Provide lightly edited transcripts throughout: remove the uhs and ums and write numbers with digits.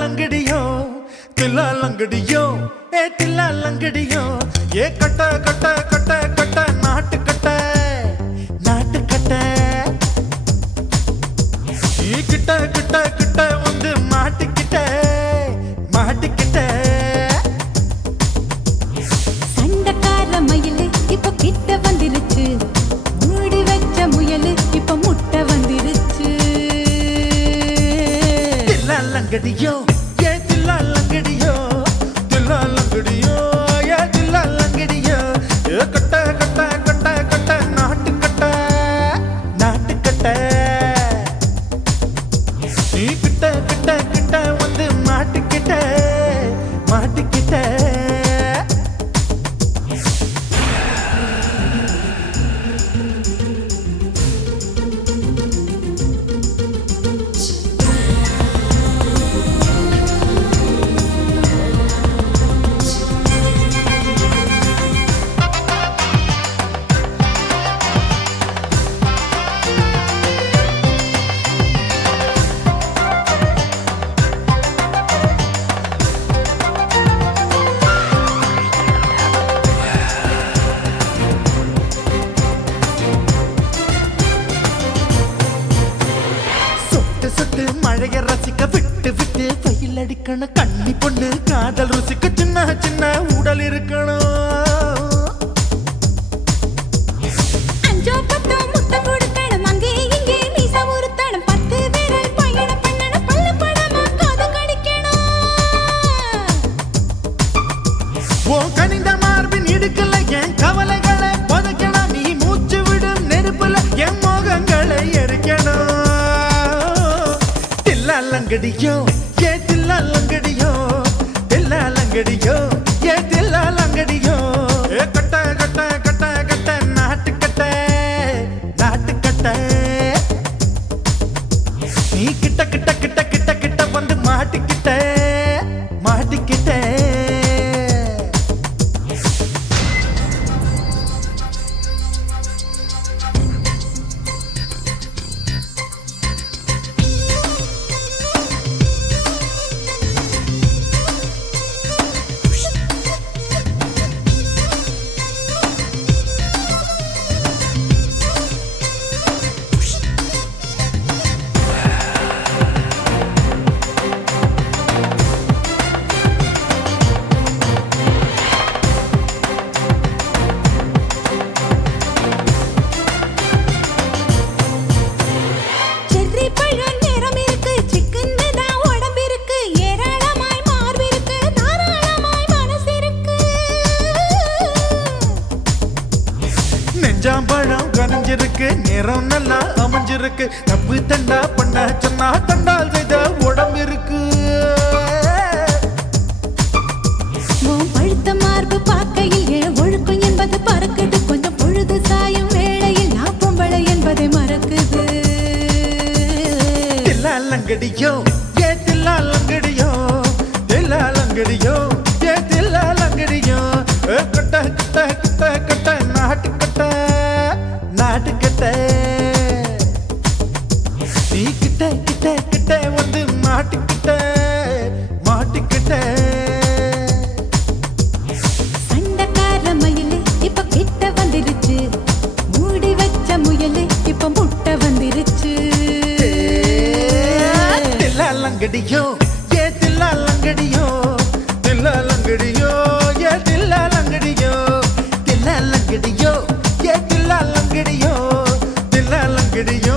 लंगड़ियो तिल्ला लंगड़ियो ए तिल्ला लंगड़ियो ये cut cut cut cut नाट cut ये kit kit kit வந்து மாட்டிக்கிட்ட சண்டக்கார மயிலு இப்ப கிட்ட வந்துருச்சு மூடி வச்ச முயலு இப்ப முட்டை வந்துருச்சு लंगड़ियो ये तिल्ला लंगड़ियो ये तिल्ला लंगड़ियो ये कट कट कट कट नाट कट நீ கிட்ட கிட்ட கிட்ட வந்து மாட்டிக்கிட்ட மழைய ரசிக்க விட்டு விட்டு வெயில் அடிக்கணும் கண்ணி பொண்ணு காதல் ருசிக்க சின்ன சின்ன உடல் இருக்கணும் அஞ்சோ பத்தோ முட்டை கொடுக்கணும் அங்கே இங்கே மீசா உருத்தணும் 10 விரல் பயணம் பண்ணணும் பல்ல படமா காது கடிக்கணும் ஓ கனிந்த மார்பின் இடுக்கல என் கவலைகளை பதக்கணும் நீ மூச்சு விடும் நெருப்புல என் மோகங்களை எரிக்கணும் लंगड़ियो ये तिल्ला लंगड़ियो ये तिल्ला लंगड़ियो ए कट कट कट कट नाट कट நீ கிட்ட கிட்ட கிட்ட கிட்ட கிட்ட வந்து மாட்டிக்கிட்ட நெஞ்சாம்பழம் கனிஞ்சிருக்கு நேரம் நல்லா அமைஞ்சிருக்கு தப்பு தண்டா பண்ண சொன்னா தண்டால் செய்த உடம்பு இருக்கு பழுத்த மார்பு பார்க்கையில் ஒழுக்கம் என்பது பறக்குது கொஞ்சம் பொழுது சாயும் வேளையில் நான் பொம்பளை என்பதை மறக்குது தில்லா லங்கடியோ ஏ தில்லா லங்கடியோ ஏ தில்லா லங்கடியோ கட்ட கட்ட கட்ட கட்ட நாட்டுக்கட்ட நீ கிட்ட கிட்ட கிட்ட வந்து மாட்டிக்கிட்ட சண்டக்கார மயிலு இப்ப கிட்ட வந்துருச்சு மூடி வச்ச முயலு இப்ப முட்டை வந்துருச்சு தில்லா லங்கடியோ ஏ தில்லா லங்கடியோ ஏ தில்லா லங்கடியோ ये तिल्ला लंगड़ियो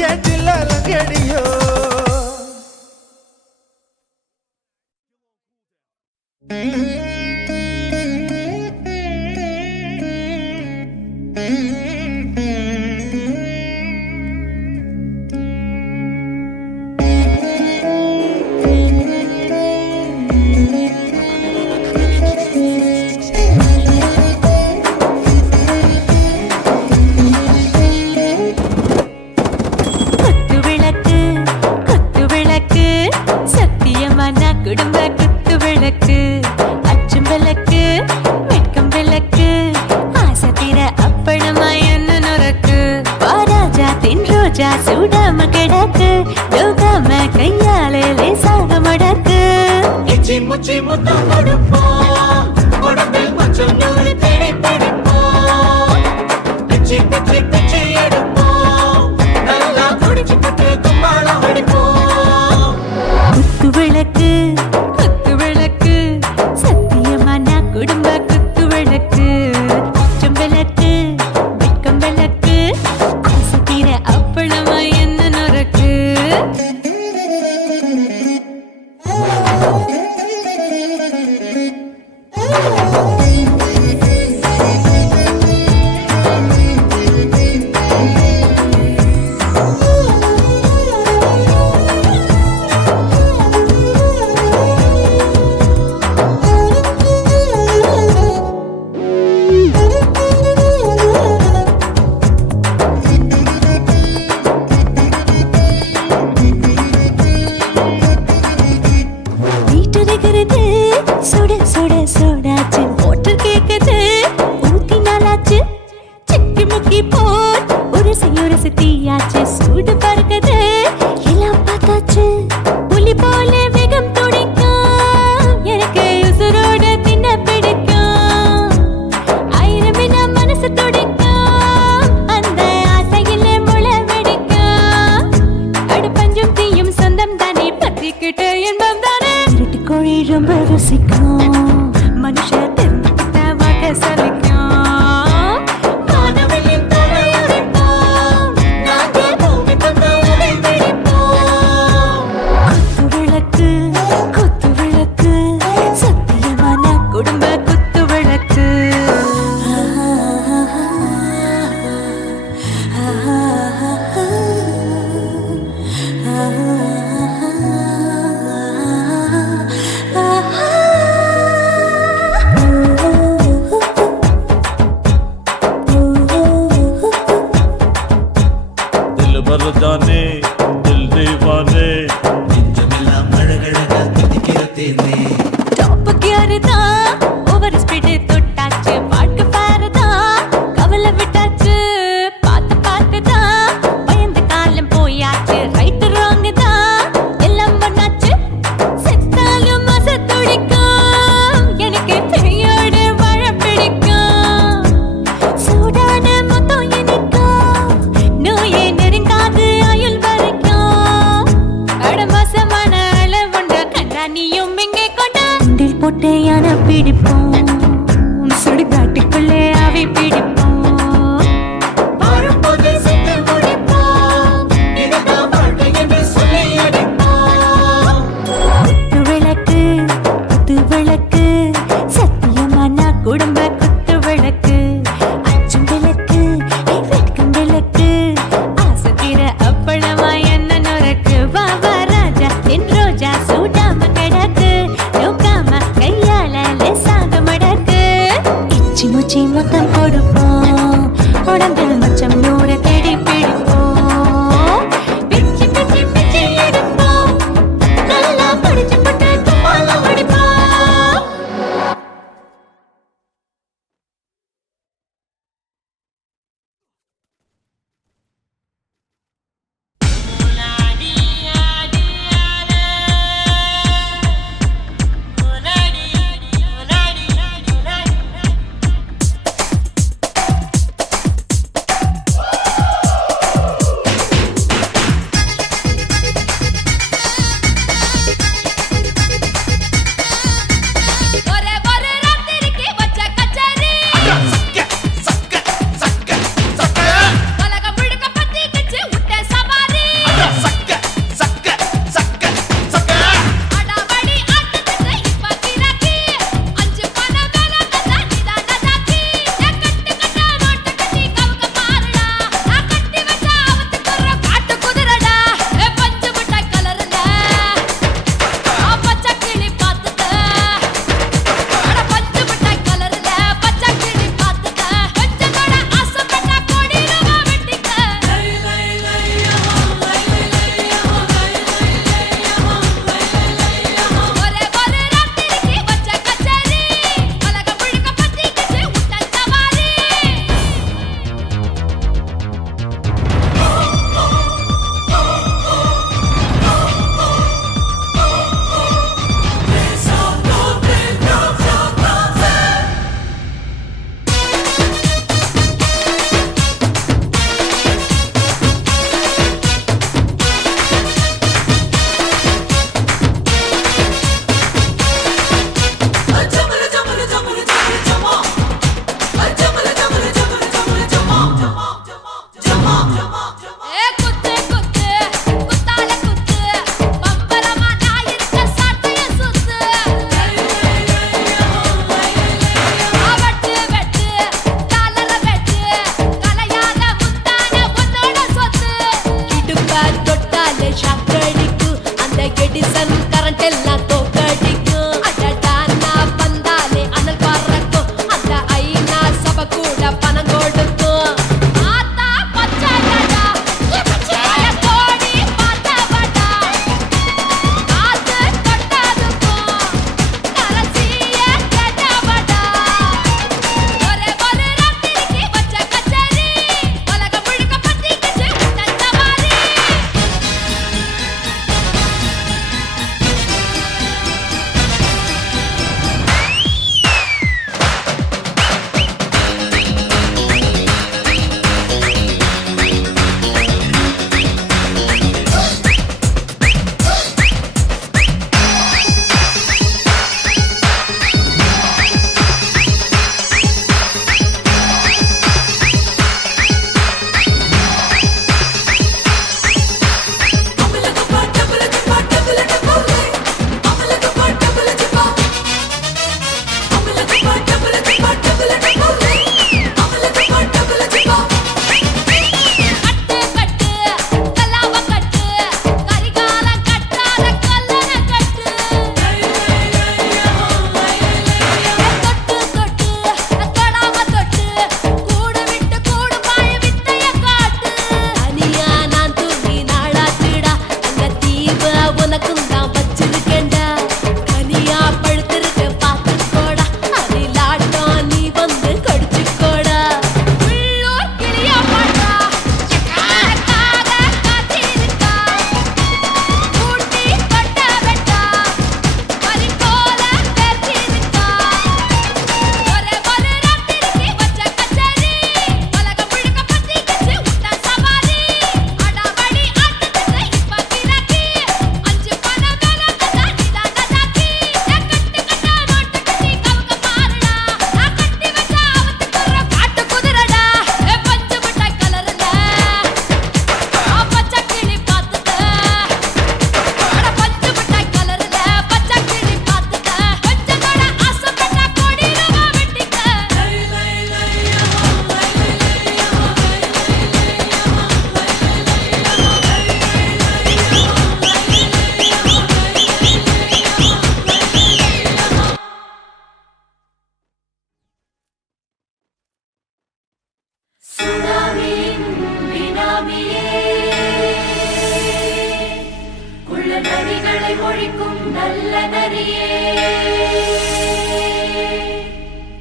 ये तिल्ला लंगड़ियो வச்சா சூடாம கிடக்கு யோகாம கையாலே லேசாக மடக்கு இச்சி முச்சி முத்தம் கொடுப்போம் உடம்பில் கொஞ்சம் நூறு தேடி பிடிப்போம் பிச்சி பிச்சி பிச்சி எடுப்போம் நல்லா குடிச்சு பட்டு கும்பாலம் அடிப்போம் குத்து விளக்கு குத்து விளக்கு சத்தியமா நான் குடும்ப குத்து விளக்கு குச்சம் விளக்கு வெட்கம் விளக்கு ஆசை தீர அப்பளமா என்ன நொறுக்கு வீட்டிருக்கிறது சுட சுட சோடாச்சு மோட்டர் கேக்குது ஊத்தி நாளாச்சு சிக்கி முக்கி போட் ஒரு தீயாச்சு சூடு பறக்குது எல்லாம் பார்த்தாச்சு புலி போல வேகம் துடிக்கும் எனக்கு உசுரோட தின்ன பிடிக்கும் ஆயிரம் என மனசு துடிக்கும் அந்த ஆசையில முளை வெடிக்கும் அடுப்பஞ்சும் தீயும் சொந்தம் தானே பத்திக்கிட்டு என்பம் தானே கோழி ரொம்ப ருசிக்கும் மனுஷ தெரிஞ்சுக்கிட்ட வாக்க சலிக்கும் வானவெளியின் தலை அடிப்போம் நாங்கள் பூமி தந்த உடை வெடிப்போம் குத்து விளக்கு சத்தியமான குடும்ப குத்து விளக்கு दिल भर जाने दिल दीवाने நெஞ்சமெல்லாம் அழகழக துடிக்கிறதேனே டாப் கியர் தான் ஓவர் ஸ்பீட் தொட்டாச்சு வாழ்க்கை பாரு தான் கவலை விட்டாச்சு பார்த்து பார்த்து தான் பயந்த காலம் போயாச்சு ரைட் ராங் தான் எல்லாம் பண்ணாச்சு செத்தாலும் மச துடிக்கும் எனக்கு பெரியோட வாழ பிடிக்கும் சூடான மொத்தம் எனக்கும் நோயே நெருங்காது ஆயுள் வரைக்கும்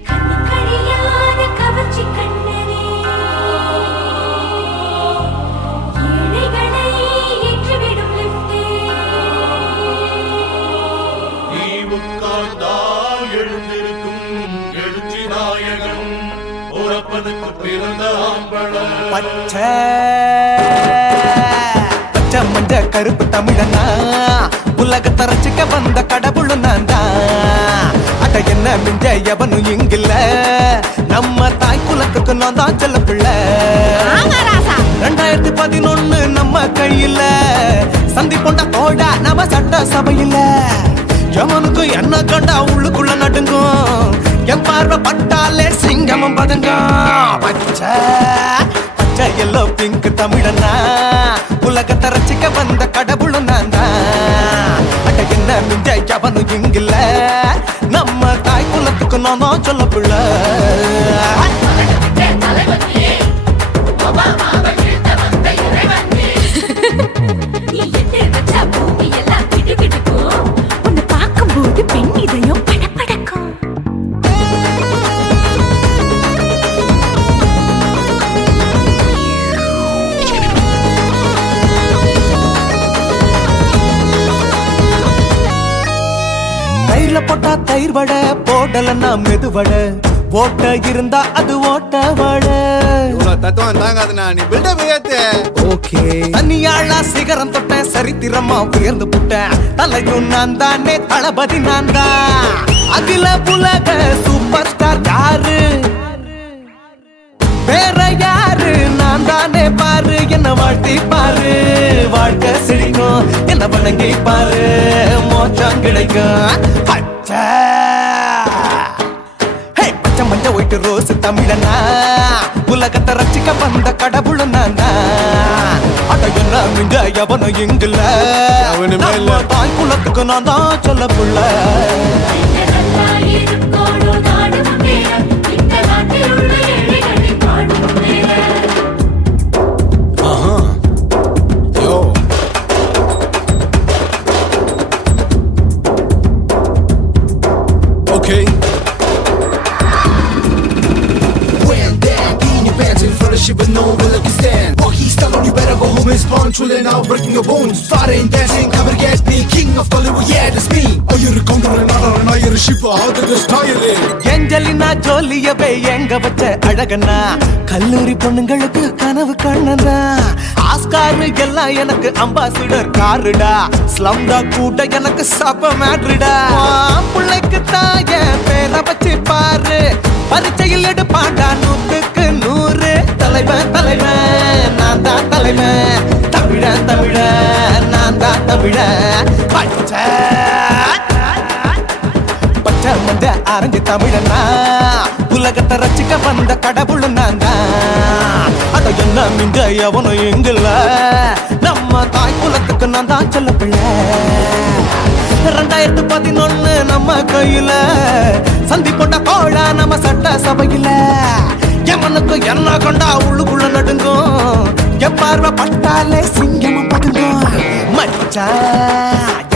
கண்ணுக்கழியாத கவர்ச்சி கண்ணனே ஏழைகளை ஏற்றிவிடும் லிஃப்டே நீ உட்கார்ந்தால் எழுந்திருக்கும் எழுச்சி நாயகன் உறப்பனுக்கு பிறந்த ஆம்பள பச்சை பச்சை மஞ்ச கருப்பு தமிழனா உலகத்தை ரசிக்க வந்த கடவுள் நான் தான் அட என்ன மிஞ்ச எவனும் இங்கில்ல நம்ம தாய் குலத்துக்கு நான் தான் செல்ல பிள்ளை 2011 நம்ம கையில சந்தி பொண்ட தோடா நம்ம சட்ட சபையில எவனுக்கு என்ன கண்டா உள்ளுக்குள்ள நடுங்கும் என் பார்வை பட்டாலே சிங்கமும் பதுங்கும் பச்சை பச்சை எல்லோ பிங்க் தமிழனா உலகத்தை ரசிக்க வந்த கடவுள் நான் தான் அட என்ன மிஞ்ச எவனும் இங்கில்ல நம்ம தாய் குலத்துக்கு நான் தான் சொல்ல பிள்ளை நீ எட்டு வச்சா பூமி எல்லாம் கிடுகிடுக்கும் உன்னை பார்க்கும்போது பெண் இதயம் படபடக்கும் தயிர்ல போட்டா தயிர் வடை போடலன்னா மெது வடை ஓட்ட இருந்தா அது ஓட்ட வடை தத்துவம் தாங்காதுண்ணா நீ பில்டப் ஏத்து ஓகே தனியாளா சிகரம் தொட்டேன் சரித்திரமா உயர்ந்து புட்டேன் தலையும் நான் தானே தளபதி நான் தான் அகில உலக சூப்பர் ஸ்டார் யாரு வேற யாரு நான் தானே பாரு என்ன வாழ்த்தி பாரு வாழ்க்கை சிரிக்கும் என்ன வணங்கி பாரு மோச்சம் கிடைக்கும் பச்சை பச்சை மஞ்ச ஒயிட்டு ரோஸ் தமிழனா உலகத்தை ரசிக்க வந்த கடவுள் நான் தான் அட என்ன மிஞ்ச எவனும் இங்கில்ல எவனுமே இல்ல. நம்ம தாய் குலத்துக்கு நான் தான் சொல்ல புள்ள Okay. When Dan in your pants in front of shit with no will you stand. While he's telling you better go home and spawn chilling out breaking your bones. Fighting, dancing, cover get me, king of Hollywood, yeah that's me. Oh you're a counter and not you're a ship how did this style it? Angelina ஜோலியவே எங்க வச்ச அழகனா கல்லூரி பொண்ணுங்களுக்கு கனவு கண்ணனா Oscar எல்லாம் எனக்கு ambassador காருடா ஸ்லம்டா கூட எனக்கு சப்ப மேட்ருடா பிள்ளைக்கு தாய பேரை வச்சு பாரு பரீட்சையில் எடுப்பாண்டா 100க்கு 100 தலைவன் தலைவன் நான் தான் தலைவன் தமிழன் தமிழன் நான் தான் தமிழன் பச்சை பச்சை மஞ்ச ஆரஞ்சு தமிழனா உலகத்தை ரசிக்க வந்த கடவுள் நான் தான் அட என்ன மிஞ்ச எவனும் எங்கில்ல நம்ம தாய் குலத்துக்கு நான் தான் சொல்ல பிள்ளை 2011 நம்ம கையில சந்தி போட்ட கோழா நம்ம சட்ட சபையில எவனுக்கு என்ன கொண்டா உள்ளுக்குள்ள நடுங்கும் என் பார்வை பட்டாலே சிங்கமும் பதுங்கும் மச்சா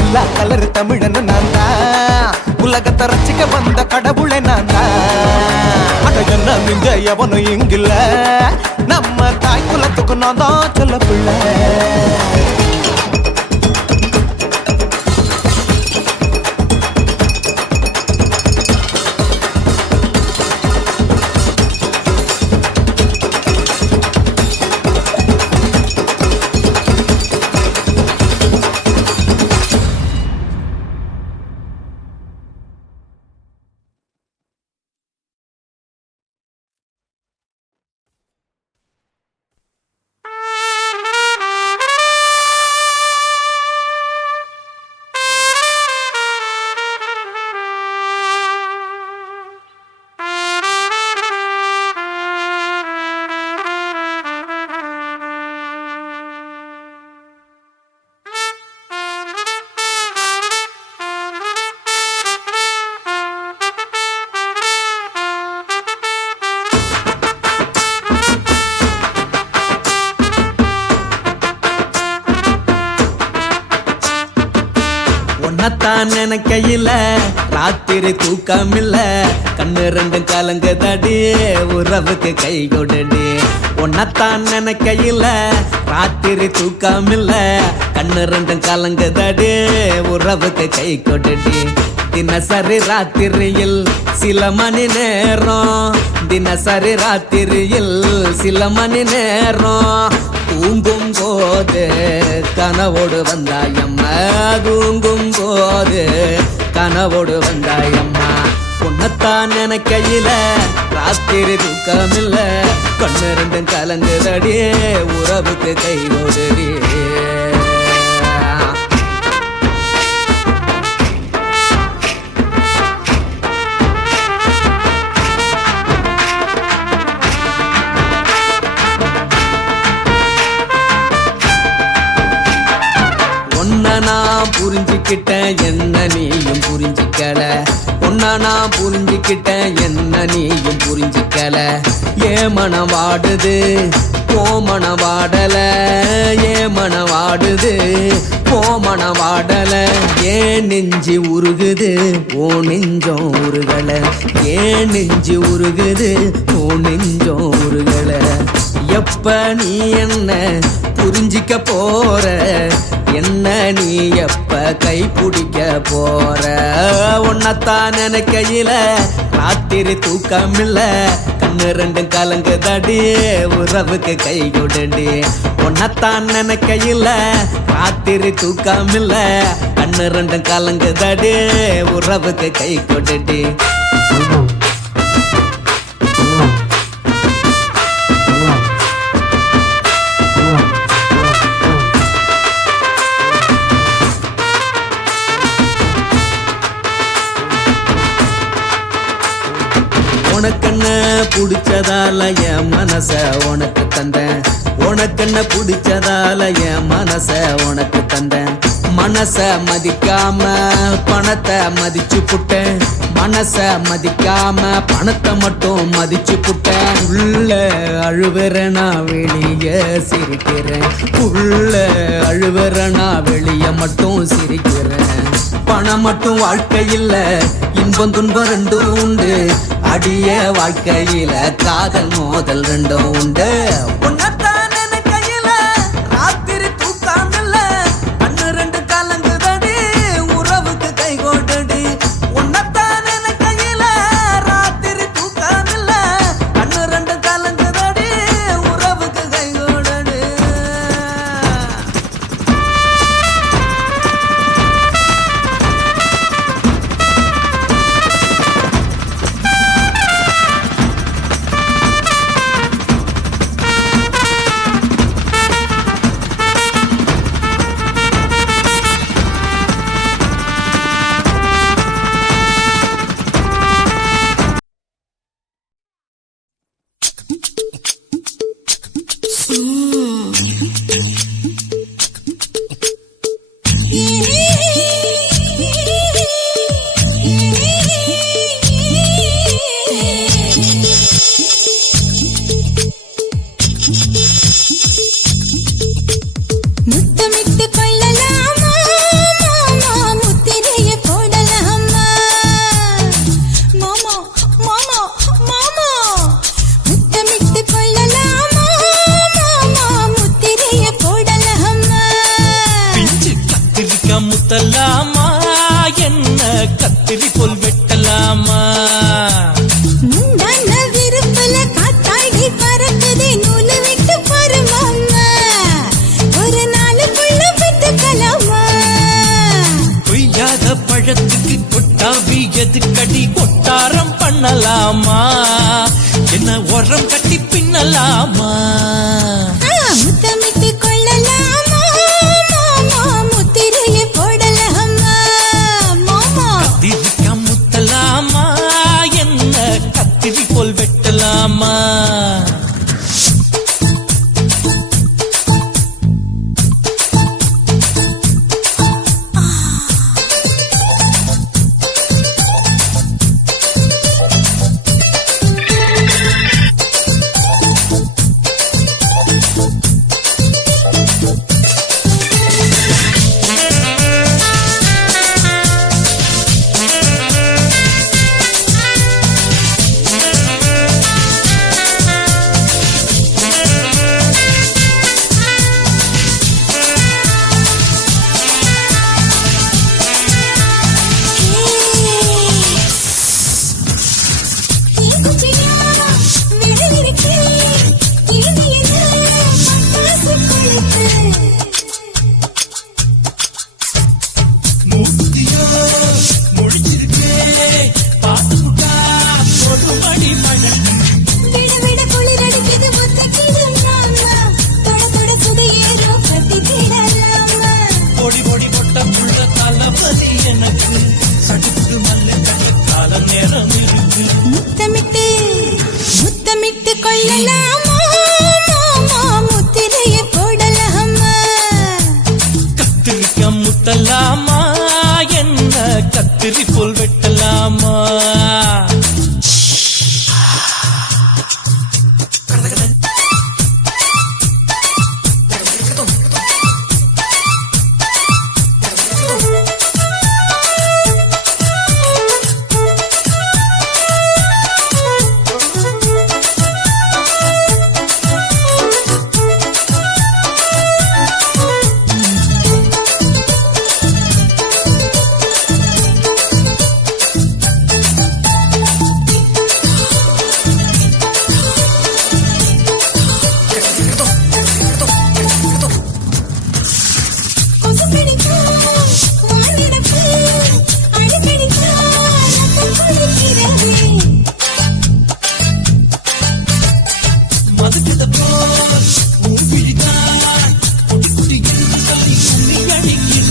எல்லா கலர் தமிழன் நான் தான் உலகத்தை ரசிக்க வந்த கடவுளை நான் தான் அட என்ன மிஞ்ச எவனும் இங்கில்ல நம்ம தாய் குலத்துக்கு நான் தான் சொல்ல பிள்ளை உன்னத்தான் நினைக்கையில ராத்திரி தூக்கமில்ல கண்ணு ரெண்டும் கலங்குதடி உறவுக்கு கை கொடுடி உன்னத்தான் நினைக்கையில ராத்திரி தூக்கமில்ல கண்ணு ரெண்டும் கலங்குதடி உறவுக்கு கை கொடுடி தினசரி ராத்திரியில் சில மணி நேரம் தினசரி ராத்திரியில் சில மணி நேரம் தூங்கும் போது கனவோடு வந்தாயம்மா தூங்கும் போது கனவோடு வந்தாயம்மா உன்னத்தான் நினைக்கையில ராத்திரி தூக்கமில்ல கண்ணு ரெண்டும் கலங்குதடி உறவுக்கு கை ஓடுடி நான் புரிஞ்சுக்கிட்டேன் என்ன நீயும் புரிஞ்சிக்கல உன்ன நான் புரிஞ்சுக்கிட்டேன் என்ன நீயும் புரிஞ்சிக்கல ஏன் மனம் வாடுது போ மனம் வாடல ஏன் மனம் வாடுது போ மனம் வாடல ஏன் நெஞ்சு உருகுது ஓ நெஞ்சம் உருகல ஏன் நெஞ்சு உருகுது ஓ நெஞ்சம் உருகல எப்ப நீ என்ன புரிஞ்சிக்க போற என்ன நீ எப்ப கை பிடிக்க போற உன்னத்தான் நினைக்கையில ராத்திரி தூக்கமில்ல கண்ணு ரெண்டும் கலங்குதடி உறவுக்கு கை கொடுடி உன்னத்தான் நினைக்கையில ராத்திரி தூக்கமில்ல கண்ணு ரெண்டும் கலங்குதடி உறவுக்கு கை கொடுடி உனக்கென்ன பிடிச்சதால என் மனச உனக்கு தந்தேன் உனக்கென்ன பிடிச்சதால என் மனச உனக்கு தந்தேன் மனச மதிக்காம பணத்தை மதிச்சு புட்டேன் மனச மதிக்காம பணத்தை மட்டும் மதிச்சு புட்டேன் உள்ள அழுவுறனா வெளிய சிரிக்கிறேன் உள்ள அழுவுறனா வெளிய மட்டும் சிரிக்கிறேன் பணம் மட்டும் வாழ்க்கையில் இன்பம் துன்பம் ரெண்டும் உண்டு அடிய வாழ்க்கையில காதல் மோதல் ரெண்டும் உண்டு உன்னத்தான் நினைக்கையில ராத்திரி தூக்கமில்ல கண்ணு ரெண்டு கலங்குதடி உறவுக்கு கை கோட்டடி உன்னத்தான் நினைக்கையில ராத்திரி தூக்கமில்ல கண்ணு ரெண்டு கலங்குதடி உறவுக்கு கை கோட்டடி முத்தமிட்டு கொள்ளலாமா மாமா முத்திரைய போடலாமா மாமா மாமா மாமா முத்தமிட்டு கொள்ளலாமா மாமா முத்திரைய போடலாமா பிஞ்சு கத்திரிக்கா முத்தலாமா என்ன கத்திரி போல் வெட்டலாமா முந்தான விருப்பல காத்தாடி பறக்குதே நூலு விட்டு பாரு மாமா ஒரு நாளுக்குள்ள விட்டுக்கலாமா கொய்யாத பழத்துக்கு கொட்டாவி எதுக்கடி கொட்டாரம் பண்ணலாமா என்ன உரம் கட்டி பின்னலாமா முத்தமிட்டு கொள்ளலாமா மாமா முத்திரைய போடலாமா மாமா கத்திரிக்கா முத்தலாமா என்ன கத்திரி போல் வெட்டலாமா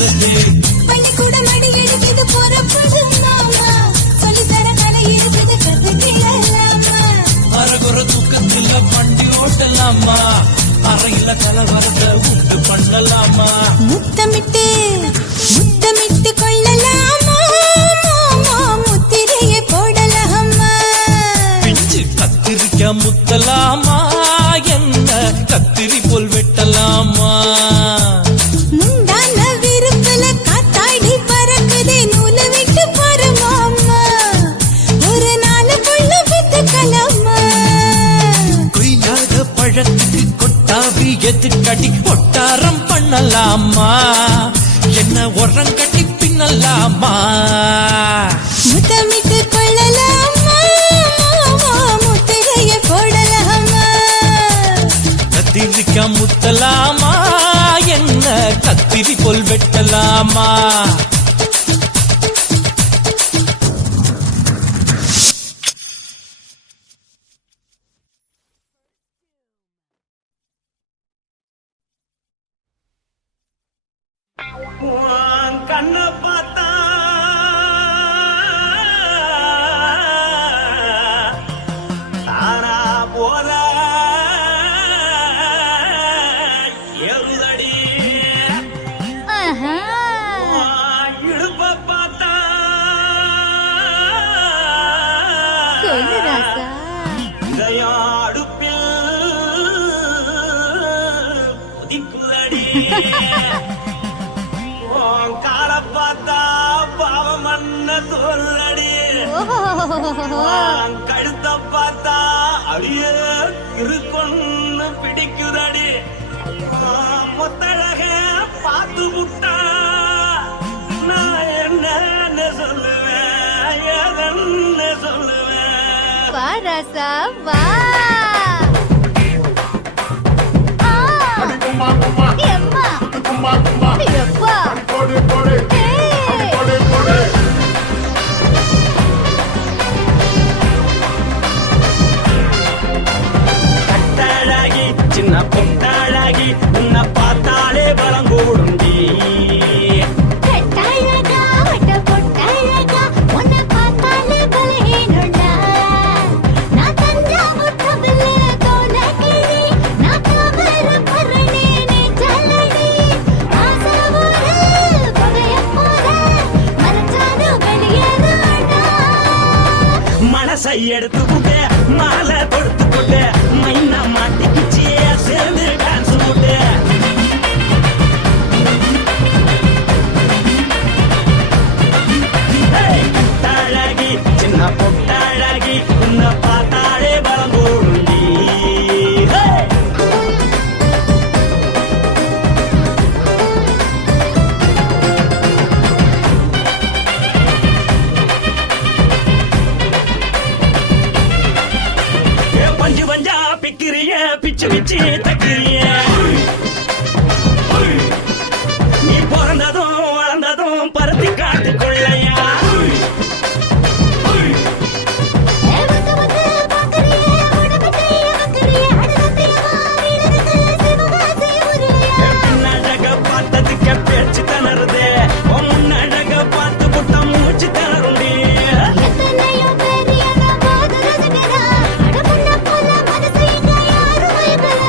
சொல்லுது பள்ளிக்கூட மடி எடுக்குது புறப்படும் மாமா சொல்லித்தர கலை இருக்குது கத்துக்கலாமா அரகுற தூக்கத்துல வண்டி ஓட்டலாமா அறையில கலவரத்தை உண்டு பண்ணலாமா முத்தமிட்டு முத்தமிட்டு கொள்ளலாமா மாமா முத்திரையை போடலாமா பிஞ்சு கத்திரிக்க முத்தலாமா என்ன கத்திரி போல் வெட்டலாமா முந்தான விருப்பல காத்தாடி பறக்குதே நூலை விட்டு பாரு மாமா ஒரு நாளுக்குள்ள வித்துக்கலாமா கொய்யாத பழத்துக்கு கொட்டாவி எதுக்கடி ஒட்டாரம் பண்ணலாமா என்ன உரம் கட்டி பின்னலாமா முத்தமிட்டு கொள்ளலாமா மாமா முத்திரையை போடலாமா கத்திரிக்க முத்தலாமா என்ன கத்திரி போல் வெட்டலாமா கண்ண பார்த்தா தானா போல எருதடி இடுப்ப பார்த்தா சொல்லு ராசா இதயம் அடுப்பில் உதிக்குதடி கால பார்த்தா பாவம் மண்ண தோல்றடி கழுத்த பார்த்தா அடிய இருக்குன்னு பிடிக்குதடி மொத்தழக பார்த்து விட்டா நான் என்ன சொல்லுவேன் ஏதன்னு சொல்லுவேன் வா ராசா வா எம்மா எப்பா கட்டழகி சின்ன பொட்டழகி உன்னை பார்த்தாலே பலம் கூடுண்டி கட்டழகா வட்ட பொட்டழகா உன்னை பார்த்தாலே பலஹீனண்டா நான் தஞ்சாவூர் தவிலே கோலகிரி நான் கவர பரணி நீ ஜல்லடி ஆசவூரு பகைய போல மனச்சானு வெளியேறாடா மனசை எடுத்துக்கிட்டு மாலை கொடுத்துக்கிட்டு மைனா மாட்டிக்கிச்சு சேர்ந்து டான்ஸ் போட்டு கட்டழகி சின்ன பொட்டழகி உன்னை பார்த்தாலே பலம் கூடுண்டி பஞ்சு பஞ்சா பிக்கிறிய பிச்சு பிச்சு தக்கிறிய நீ பிறந்ததும் வளர்ந்ததும் பருத்தி காட்டுக்குள்ளையா வந்து வந்து பாக்கறியே உடம்பத்தைய வக்கறியே அடுத்தத்தைய வீரருக்கு சிவகாசி முருகையா பின்னழக பார்த்ததுக்கு பேச்சு திணறுது முன்னழக பார்த்து புட்ட மூச்சு திணறுண்டி எத்தனையோ பேர் என்ன பார்த்து ரசிக்கிறா அட முன்ன போல மனசு இங்க யாரும் வைக்கல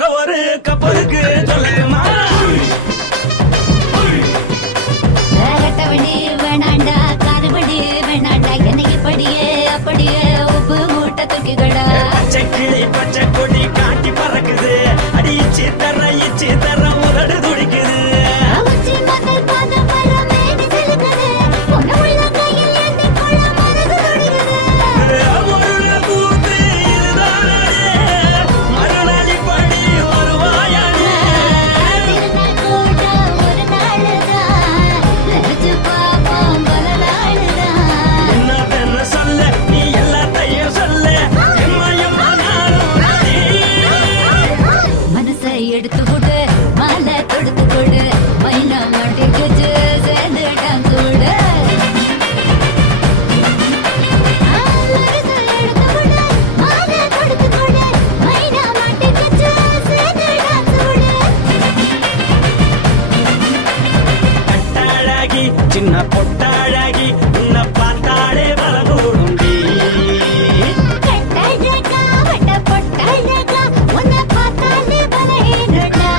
போக ஒரு கப்பலுக்கு சொல்லுமா வேறட்டவடி வேணாண்டா காதுபடி வேணாண்டா என்னைக்கு படியே அப்படியே உப்பு மூட்டை தூக்கிக்கடா பச்சை கிளி பச்சை கொடி காட்டி பறக்குது அடி இச்சி தர உதடு துடிக்குது உச்சி மதல் பாதம் வர மேடி செலுக்குது பொண்ணு உள்ள கையில் ஏந்தி கொள்ள மனசு துடிக்குது ஒரு கூத்து இதுதானே மறுநாளி படி வருவாயானே திருநாள் கூட ஒரு நாளுதான் நினைச்சு பாப்போம் பல நாளுதான் என்ன சொல்ல நீ எல்லாத்தையும் சொல்ல எம்மா நானும் ராணி. மனசை எடுத்து கொடு மாலை தொடுத்து கொடு மைனா மாட்டிக்கிச்சு சேர்ந்து டான்ஸ் விடு மனசை எடுத்து கொடு மாலை தொடுத்து கொடு மைனா மாட்டிக்கிச்சு சேர்ந்து டான்ஸ் விடு கட்டாழகி சின்ன பொட்டாழகி உன்னை பார்த்தாலே பலகூடுண்டி கட்டழகா வட்ட பொட்டழகா உன்னை பார்த்தாலே பலஹீனடா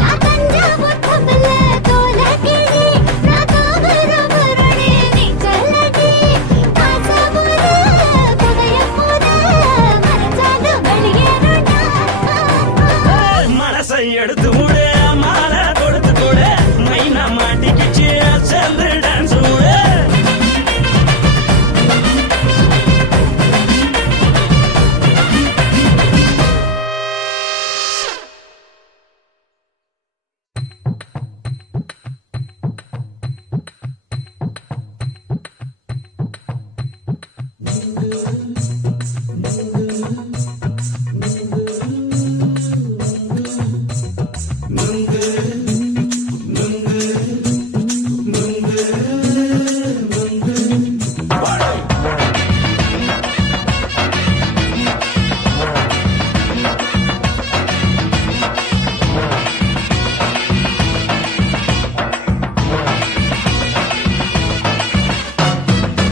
நான் தஞ்சாவூர் கப்பல்ல தோல கிளி நான் தாமிரபரணி நீ சொல்லடி காசபுர புகைய போத மறைச்சாலும் வெளியேறடா மனசை எடுத்து விடு மாலை கொடுத்து கொடு மைனா மாட்டிக்கிச்சு சேர்ந்து டான்ஸ் விடு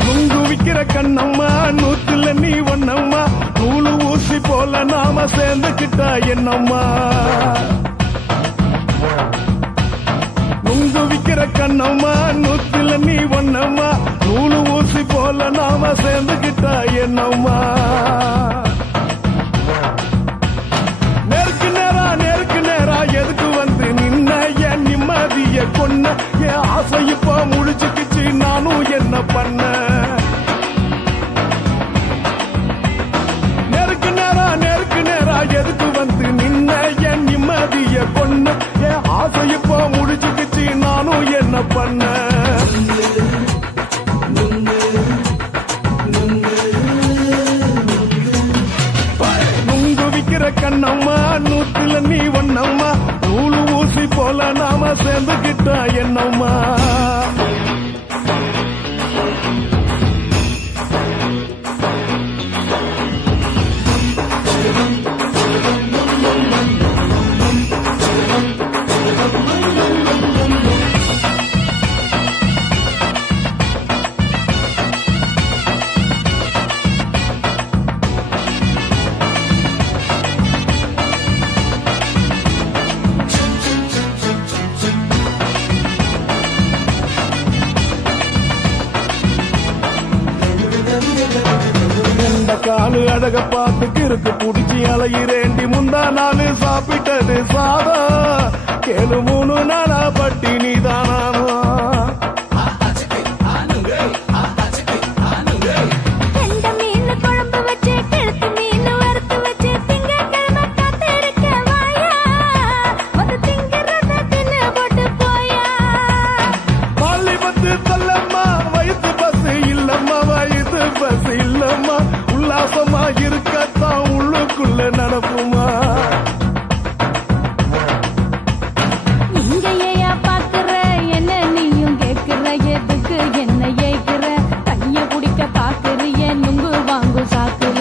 நுங்கு விக்கிற கண்ணம்மா நூத்துல நீ ஒன்னம்மா நூலு ஊசி போல நாம சேர்ந்துக்கிட்டா என்னம்மா நுங்கு விக்கிற கண்ணம்மா நூத்துல நீ ஒன்னம்மா நூலு ஊசி போல நாம சேர்ந்துக்கிட்டா என்னம்மா நேருக்கு நேரா எதுக்கு வந்து நின்ன என் நிம்மதிய கொன்ன என் ஆசை இப்ப முடிச்சுக்கிச்சு நானும் என்ன பண்ண நேருக்கு நேரா எதுக்கு வந்து நின்ன என் நிம்மதிய கொன்ன என் ஆசை இப்ப முடிச்சுக்கிச்சு நானும் என்ன பண்ண நுங்கு விக்கிற கண்ணம்மா நூத்துல நீ ஒன்னம்மா நூலு ஊசி போல நாம சேர்ந்துக்கிட்டா என்னம்மா இந்த காலு அழக பார்த்து கிறுக்கு புடிச்சி அலையிறேண்டி முந்தா நாள் சாப்பிட்டது சாதம் கேளு 3 நாளா பட்டினி தானானோ கண்ட மீன் குழம்பு வச்சு கெளுத்து மீன் வறுத்து வச்சு திங்கக்கிழமை காத்திருக்க வாயா வந்து திங்கிறத தின்னு போட்டு போயா பள்ளி பத்து சொல்லம்மா வயிற்று பசு இல்லம்மா வயிற்று பசு இல்லம்மா உல்லாசமா இருக்கத்தான் உள்ளுக்குள்ள நடப்புமா இங்க ஏயா பாக்குற என்ன நீயும் கேக்குற எதுக்கு என்ன ஏக்குற கைய குடிக்க பாக்குறிய நுங்கு வாங்கு சாக்குற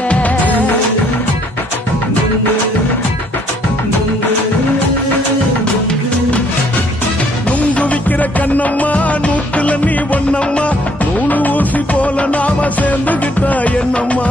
நுங்கு விக்கிற கண்ணம்மா நூத்துல நீ ஒன்னம்மா நூலு ஊசி போல நாம சேர்ந்துகிட்டா என்னம்மா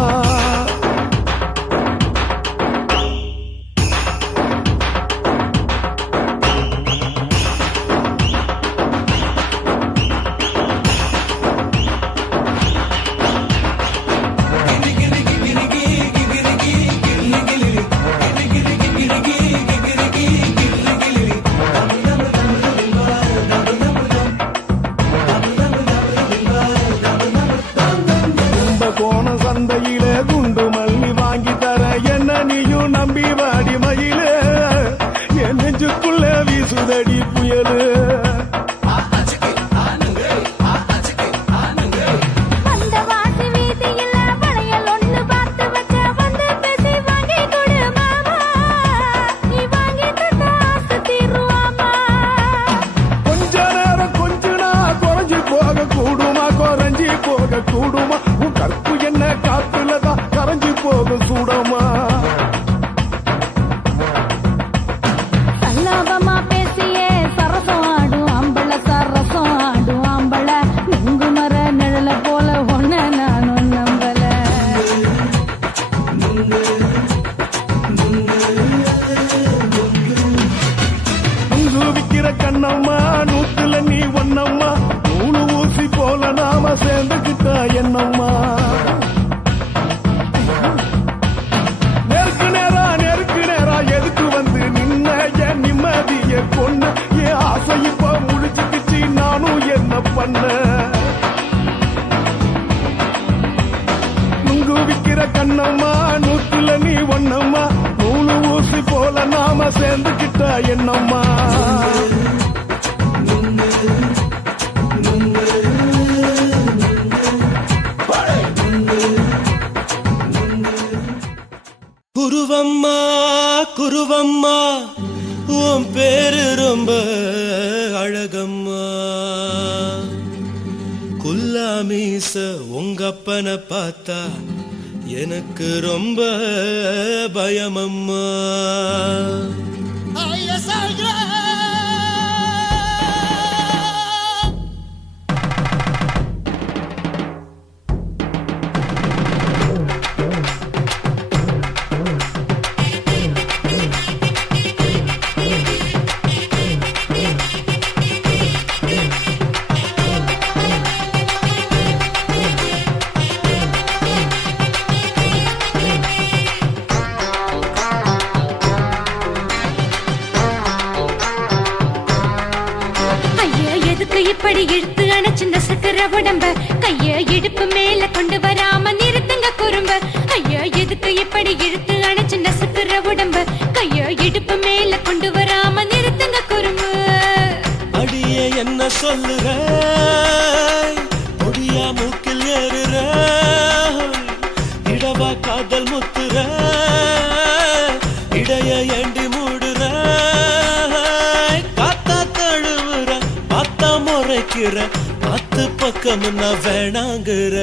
கண்ணம்மா நூத்துல நீ ஒன்னம்மா நூலு ஊசி போல நாம சேர்ந்துக்கிட்டா என்னம்மா நெருக்கு நேரா எதுக்கு வந்து நின்ன என் நிம்மதிய கொன்ன என் ஆசை இப்ப முடிச்சுக்கிச்சு நானும் என்ன பண்ண நுங்கு விக்கிற கண்ணம்மா நூத்துல நீ ஒன்னம்மா நூலு ஊசி போல நாம சேர்ந்துக்கிட்டா என்னம்மா குருவம்மா குருவம்மா உன் பேரு ரொம்ப அழகம்மா குல்லாமீச உங்க அப்பனை பார்த்தா எனக்கு ரொம்ப பயமம்மா இப்படி இழுத்து அணைச்சிருந்த சக்கர உடம்ப கைய இடுப்பு மேல கொண்டு வராம நிறுத்துங்க குறும்ப ஐயா எதுக்கு இப்படி இழுத்து அணைச்சிருந்த சக்கர உடம்ப கைய இடுப்பு மேல கொண்டு வராம நிறுத்துங்க குறும்பு அடியே என்ன சொல்லுற ஒடியா மூக்கில் ஏறுற இடவா காதல் முத்துற இடைய ஏண்டி மூடுற காத்தா தழுவுற பார்த்தா முறைக்கிற பத்து பக்கம் நான் வேணாங்குற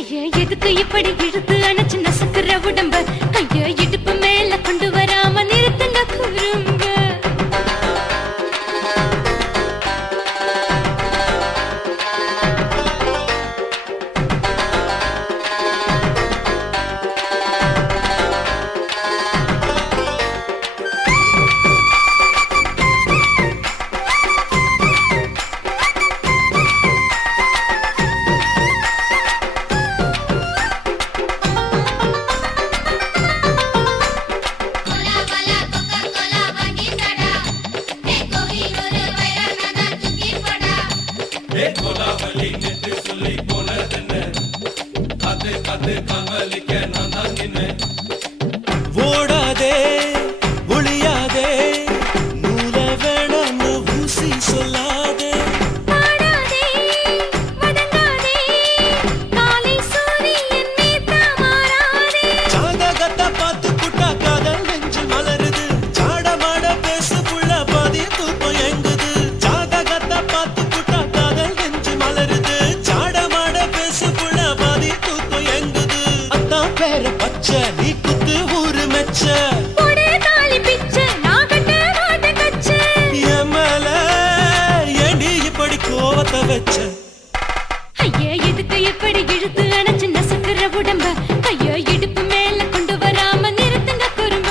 ஐயா எதுக்கு இப்படி இழுத்து அணைச்சு நசுக்குற உடம்ப கைய இடுப்பு மேல கொண்டு வராம நிறுத்துங்க குறும்ப ஓடாதே ஒளியாதே நூல வேணான்னு ஊசி சொல்லாதே பாடாதே வதங்காதே காலை சூரியன் நீத்த மாறாதே ஜாதகத்தை பார்த்து புட்டா காதல் நெஞ்சு மலருது சாடமாட பேசு புள்ள பாதி தூக்கம் எங்குது ஜாதகத்தை பார்த்து புட்டா காதல் நெஞ்சு மலருது சாடமாட பேசு புள்ள பாதி தூக்கம் எங்குது அத்தான் பேர பச்சை நீ குத்து ஊரு மெச்ச ஒரே தாலி பிச்சை நான் கட்ட மாட்ட கச்சை எமல ஏண்டி இப்படி கோவத்தை வச்ச ஐயா எதுக்கு இப்படி இழுத்து அணைச்சு நசுக்குற உடம்ப கைய இடுப்பு மேல கொண்டு வராம நிறுத்துங்க குறும்ப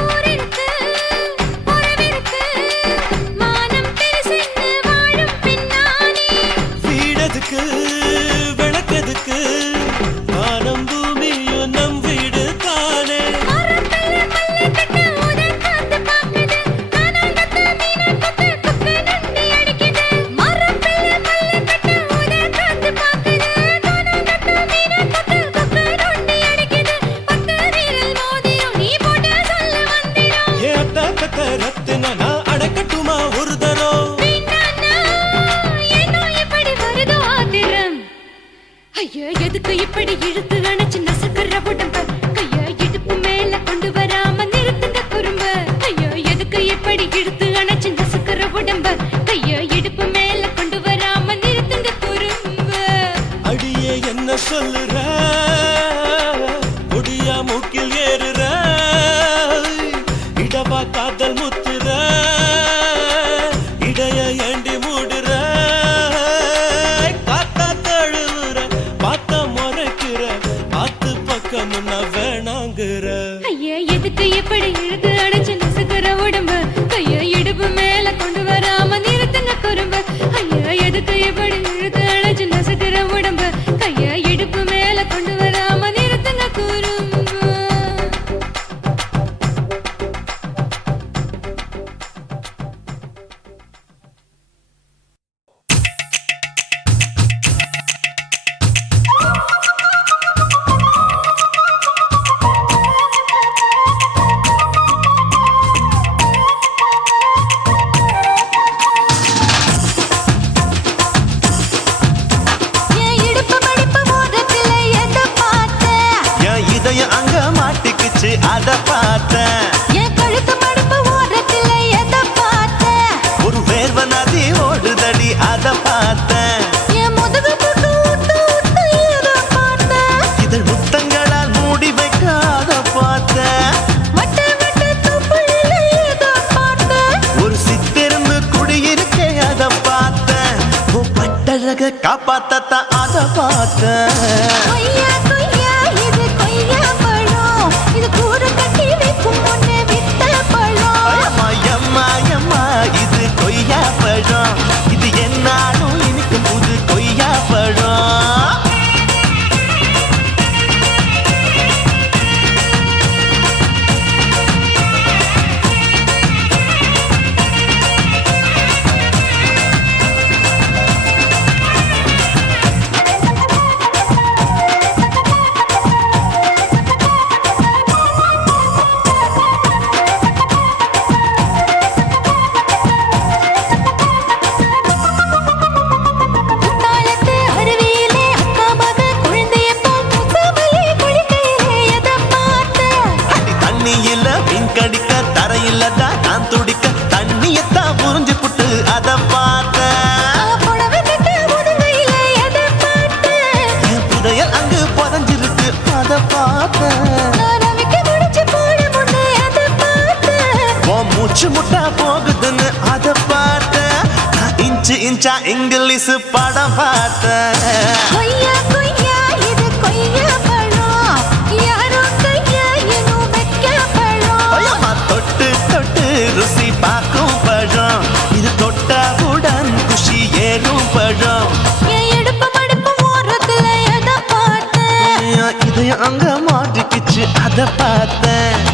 ஊரிருக்கு உறவிருக்கு மானம் பெருசென்னு வாழும் பின்னானே வீடதுக்கு விளக்கதுக்கு வானம் பூமியும் நம் வீடு தானே மரத்துல மல்லி கட்டு உதன் காத்து பாக்குது கானாங்கத்து மீனாங்கத்து குக்கு நண்டி அடிக்குது மரத்துல மல்லி கட்டு உதன் காத்து பாக்குது கானாங்கத்து மீனாங்கத்து குக்கு நண்டி அடிக்குது பத்து வீரல் மோதிரம் நீ போட்ட சொல்ல வந்திடும் ஏ அத்த ரத்தின நான் அடக்கட்டுமா ஒரு தரம் வேண்டாண்ணா, ஏனோ இப்படி வருதோ ஆத்திரம் ஐயா எதுக்கு இப்படி இழுத்து அணைச்சு நசுக்குற உடம்ப கைய இடுப்பு மேல கொண்டு வராம இழுத்து அணைச்சு நசுக்கிற உடம்ப கைய இடுப்பு மேல கொண்டு வராம நிறுத்துங்க குறும்ப. அடியே என்ன சொல்லுற முடியா மூக்கில் ஏறுற இடவா காதல் முத்துற இடைய ஏண்டி மூடுற காத்தா தழுவுற பார்த்த முறைக்கிற ஆத்து பக்கம் நான் வேணாங்குற. ஐயா எதுக்கு இப்படி இழுத்து அணைச்சு நசுக்கிற உடம்ப கைய இடுப்பு மேல கொண்டு வராம நிறுத்துங்க குறும்ப. ஐயா எதுக்கு இப்படி இழுத்து அணைச்சு நசுக்கிற உடம்ப கைய இடுப்பு மேல கொண்டு வராம நிறுத்துங்க குறும்ப. என் இடுப்பு மடிப்பு ஓரத்துல எதை பார்த்தேன்? என் இதயம் அங்க மாட்டிக்குச்சு அத பார்த்தேன். என் கழுத்து மடிப்பு ஓரத்துல எதை பார்த்தேன்? ஒரு வேர்வ நதி ஓடுதடி அத பார்த்தேன். என் முதுகு போட்டு ஊத்து ஊத்து எதை பார்த்தேன்? இதழ் முத்தங்களால் மூடி வைக்க அத பார்த்தேன். வட்ட வட்ட தொப்புளில எதை பார்த்தேன்? ஒரு சித்திருந்து குடியிருக்கே அத பார்த்தேன். உன் பட்டழக காப்பாத்தத்தான் அத பார்த்தேன். கொய்யா கொய்யா இது கொய்யா பழம், இது கூறு கட்டி வைக்கும் முன்னே வித்த பழம். அம்மா எம்மா எம்மா இது கொய்யா பழம், இது என்னாலும் இனிக்கும் புது கொய்யா பழம். குத்தாலத்து அருவியிலே அக்கா மக குழந்தைய போல் முசாமலே குளிக்கையிலே எதை பார்த்தேன்? அடி தண்ணியில மீன் கடிக்க தரையில்லதான் நான் துடிக்க தண்ணியத்தான் புரிஞ்சு புட்டு அத பார்த்தேன். புடவை கட்ட முதுகையிலே எதை பார்த்தேன்? என் புதையல் அங்கு புதஞ்சிருக்கு அத பார்த்தேன். நான் ரவிக்கு முடிச்சு போட முன்னே எதை பார்த்தேன்? உன் மூச்சு முட்டா போகுதுன்னு அத பார்த்தேன். நான் இன்ச்சு இன்ச்சா இங்கிலீஷ் படம் பார்த்தேன். கொய்யா கொய்யா இது கொய்யா பழம், யாரோ கையா இன்னும் வைக்க பழம். ஐயம்மா தொட்டு தொட்டு ருசி பார்க்கும் பழம், இது தொட்டவுடன் குஷி ஏறும் பழம். என் இடுப்பு மடிப்பு ஓரத்துல எதை பார்த்தேன்? என் இதயம் அங்க மாட்டிக்கிச்சு அத பார்த்தேன்.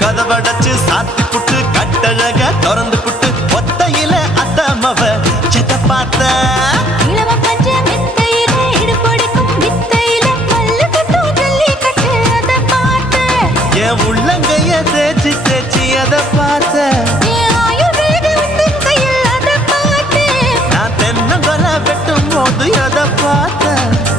கதவடைச்சு சாத்தி புட்டு கட்டழக திறந்து புட்டு ஒத்தையில அத்தமவ செத்த பார்த்த. இளவ பஞ்ச மெத்தையிலே இடுப்பொடிக்கும் வித்தையில மல்லு கட்டும் ஜல்லி கட்டு அதை பார்த்தேன். என் உள்ளங்கைய தேய்ச்சி தேய்ச்சி அத பார்த்த. என் ஆயுர்வேத உந்தன் கையில் அதை பார்த்தேன். நான் தென்னங்கொலை வெட்டும் போது அத பார்த்த.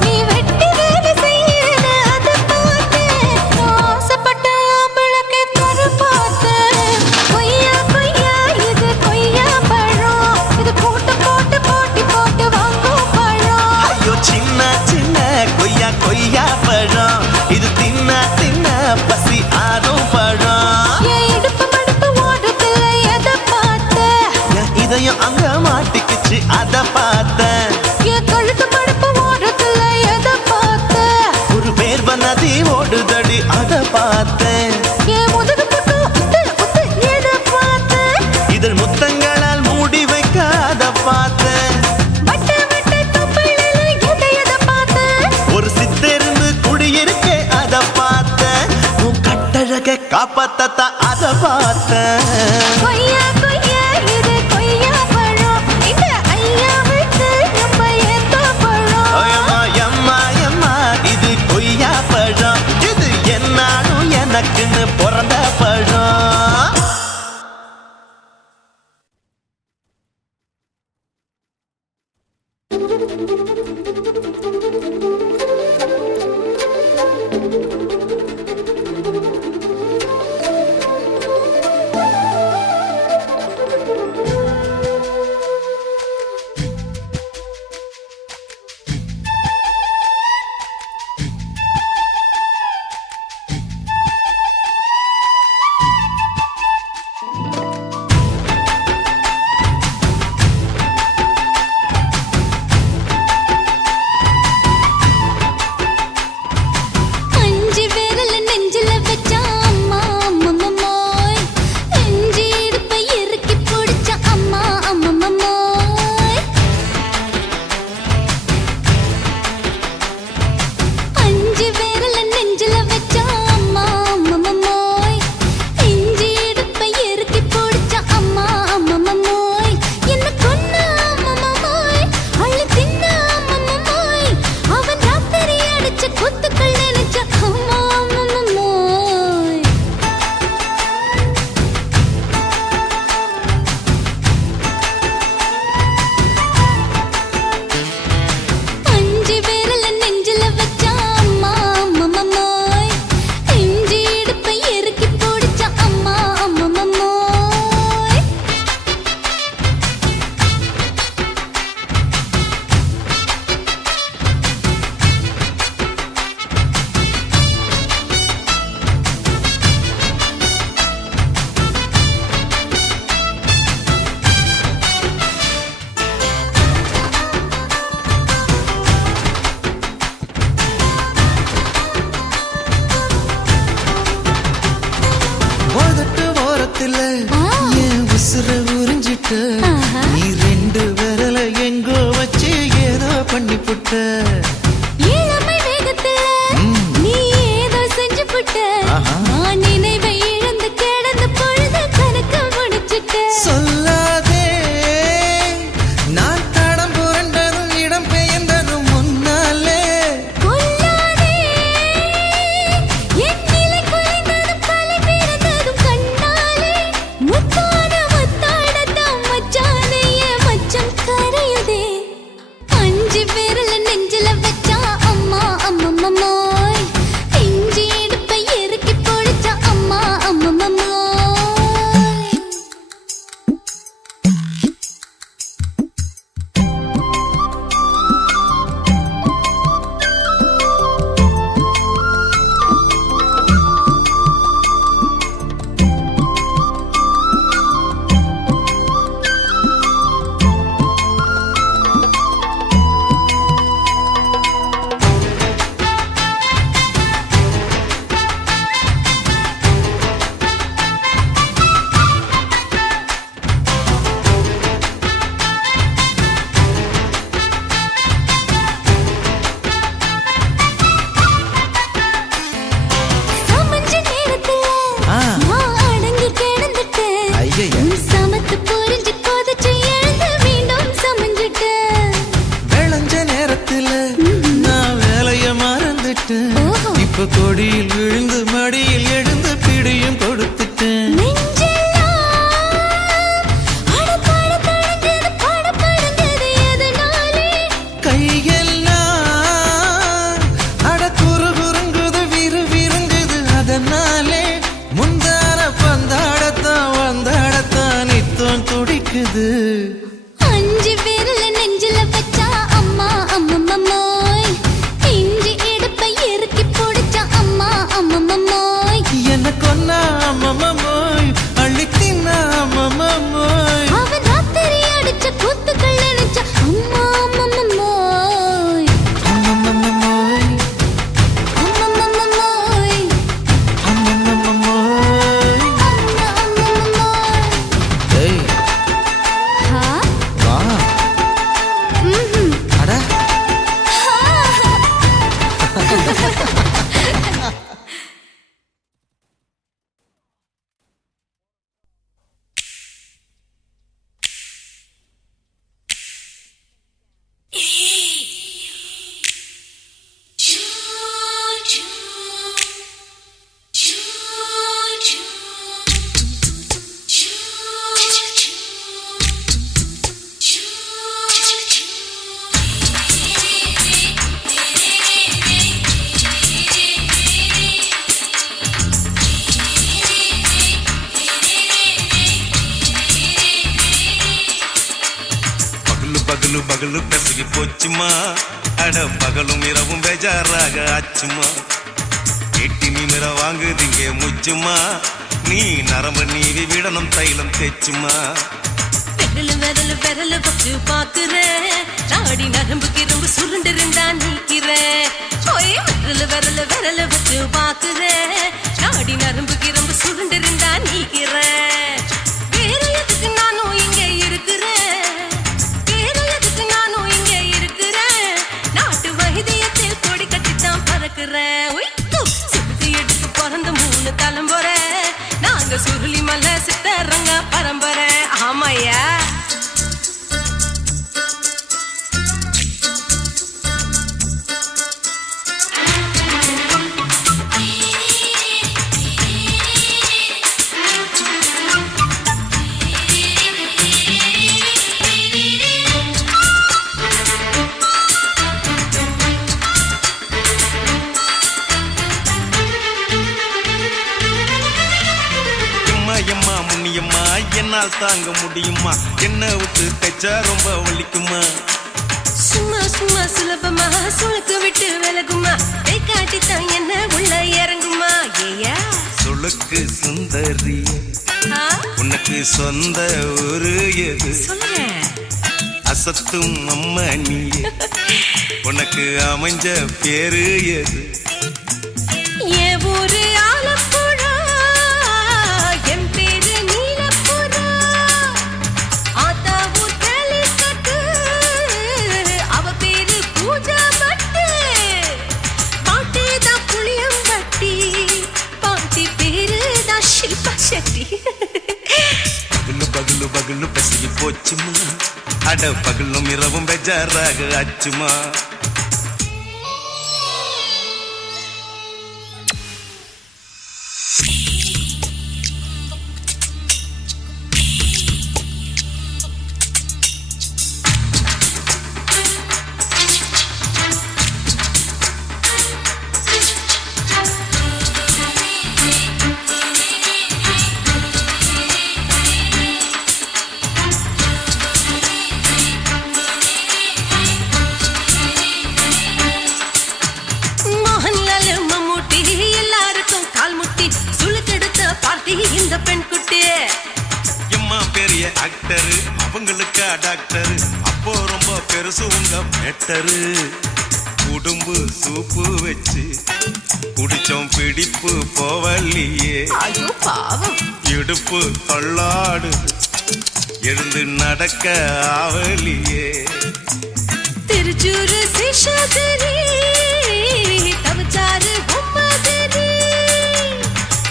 நீ வெட்டி வேலை செய்யறது அதை பார்த்தேன். நான் ஆசைப்பட்ட ஆம்பளுக்கு தர பார்த்தேன். கொய்யா கொய்யா இது கொய்யா பழம், இது போட்டு போட்டு போட்டி போட்டு வாங்கும் பழம். ஐயோ சின்ன சின்ன கொய்யா கொய்யா பழம், இது தின்ன தின்ன பசி ஆறும் பழம். என் இடுப்பு மடிப்பு ஓரத்துல எதை பார்த்தேன்? என் இதயம் அங்க மாட்டிக்கிச்சு அத பார்த்தேன். என் கழுத்து மடிப்பு ஓரத்துல எதை பார்த்தேன்? ஒரு வேர்வ நதி ஓடுதடி அத பார்த்தேன். என் முதுகு போட்டு உத்து உத்து எதை பார்த்தேன்? இதழ் முத்தங்களால் மூடி வைக்க அத பார்த்தேன். வட்ட வட்ட தொப்புளில எதை பார்த்தேன்? ஒரு சித்திருந்து குடியிருக்கே அத பார்த்தேன். உன் கட்டழக காப்பாத்தத்தான் அத பார்த்தேன். பார்த்தேன். கொய்யா கொய்யா இது கொய்யா பழம் இந்த ஐயாவுக்கு நம்ம ஏத்த பழம் அம்மா எம்மா எம்மா இது கொய்யா பழம், இது என்னாலும் எனக்குன்னு பிறந்த பழம். அஞ்சு விரல் நெஞ்சில வச்சா அம்மா அம்மம்மோய் நெஞ்சி இடுப்பை இறுக்கி பிடிச்சா அம்மா அம்மம்மோய் அஞ்சு விரல் நெஞ்சில வச்சா அம்மா அம்மம்மோய் நெஞ்சி இடுப்பை இறுக்கி பிடிச்சா அம்மா அம்மம்மோய் என்ன கொன்னா அம்மம்மோய் அள்ளி தின்னா அம்மம்மோய் அவன் ராத்திரி அடிச்ச குத்துக்கள் நினைச்ச அம்மா அம்மம்மோய் அஞ்சு விரல் நெஞ்சில வச்சா அம்மா அம்மம்மோய் நெஞ்சி இடுப்பை இறுக்கி பிடிச்சா அம்மா அம்மம்மோய் உதட்டு ஓரத்துல என் உசுர உறிஞ்சிட்ட, ஆஹா. நீ ரெண்டு விரல எங்கோ வச்சு ஏதோ பண்ணி புட்ட. இளமை வேகத்துல நீ ஏதோ செஞ்சு புட்ட ஆஹா. நான் நினைவை இழந்து கிடந்த பொழுது கணக்கு முடிச்சிட்ட சொல்லாதே நான் தடம் புரண்டதும் இடம் பெயர்ந்ததும் முன்னாலே. கொல்லாதே என் நிலை குலைந்ததும் கலை பிறந்ததும் கண்ணாலே முத்தான முத்தாடத்தான் மச்சானே என் மச்சம் கரையுதே அஞ்சு விரல் நெஞ்சில வச்சா அம்மா அம்மம்மோய் இஞ்சி இடுப்பை இறுக்கி பிடிச்சா அம்மா அம்மம்மோய் சமஞ்ச நேரத்துல ஆ. நான் அடங்கி கிடந்துட்டேன் ஐயைய. உன் சமத்து புரிஞ்சு கொதிச்சு எழுந்து மீண்டும் சமஞ்சிட்டேன் விளைஞ்ச நேரத்துல நான் வேலைய மறந்துட்டேன். ஓஹோ. இப்ப கொடியில் விழுந்து மடியில் எழுந்து பிடியும் கொடுத்துட்டேன். நெஞ்செல்லாம் அடபாட தடங்குது படபடங்குது எதனாலே கையெல்லாம் அட குறுகுறுங்குது விறுவிறுங்குது அதனாலே முந்தான பந்தாடத்தான் வந்தாடத்தான் நித்தம் துடிக்குது. அஞ்சு விரல் நெஞ்சில வச்சா அம்மா அம்மம்மோய் இஞ்சி இடுப்பை இறுக்கி பிடிச்சா அம்மா அம்மம்மோய் என்ன கொன்னா அம்மம்மோய் அள்ளி தின்னா அம்மம்மோய். அவன் ராத்திரி அடிச்ச குத்துக்கள் நினைச்ச அம்மா அம்மம்மோய் அம்மம்மோய் அம்மம்மோய் அம்மம்மோய். அம்மா அம்மம்மோய் ஏய் ஹா வா ம்ஹும் அட ஹா பகலு பகலு பெசகி போச்சுமா அட பகலும் இரவும் பேஜாராக ஆச்சுமா எட்டி நிமிர வாங்குதிங்க முச்சுமா நீ நரம்பு நீவி விடணும் தைலம் தேச்சுமா விரலு விரலு விரலு வச்சு பாக்குறேன் நாடி நரம்பு கிரம்பு சுருண்டிருந்தா நீக்கிறேன் ஓய் விரலு விரலு விரலு வச்சு பாக்குறேன் நாடி நரம்பு கிரம்பு சுருண்டிருந்தா நீக்கிறேன் வேற எதுக்கு நானும் இங்க இருக்கிறேன் வேற எதுக்கு நானும் இங்க இருக்கிறேன் நாட்டு வைத்தியத்தில் கொடி கட்டித்தான் பறக்கிறேன் சுத்தி எடுத்து பிறந்த 3 தலைமுறை நாங்க சுருளி மலை சித்தரங்க பரம்பரை ஆமாயா எம்மா முன்னியம்மா என்னால் தாங்க முடியுமா என்ன விட்டு தைச்சா ரொம்ப வலிக்குமா சும்மா சும்மா சுலபமா சுளுக்கு விட்டு விலகுமா கை காட்டித்தான் என்ன உள்ள இறங்குமா ஏயா சுளுக்கு சுந்தரி உனக்கு சொந்த ஊரு எது சொல்றேன் அசத்தும் அம்மா நீ உனக்கு அமைஞ்ச பேரு எது என் ஊரு ஆலப்புழா என் பேரு நீலப்புறா ஆத்தா ஊர் கேலிக்கட்டு அவ பேரு பூஜா பட்டு பாட்டி தான் புளியம்பட்டி பாட்டி பேரு தான் ஷில்பா செட்டி பகலு பகலு பகலு பசிக்கு போச்சுமா அட பகலும் இரவும் பெஜாராக ஆச்சுமா இந்த பெண் குட்டி எம்மா பெரிய ஆக்டரு அவங்களுக்கா டாக்டரு அப்போ ரொம்ப பெருசு உங்க மேட்டரு உடும்பு சூப்பு வச்சு குடிச்சோம் பிடிப்பு போவல்லையே ஐயோ பாவம் இடுப்பு தள்ளாடு எழுந்து நடக்க ஆவலியே திருச்சூரு சேஷாதிரி தவச்சாரு பொம்மதிரி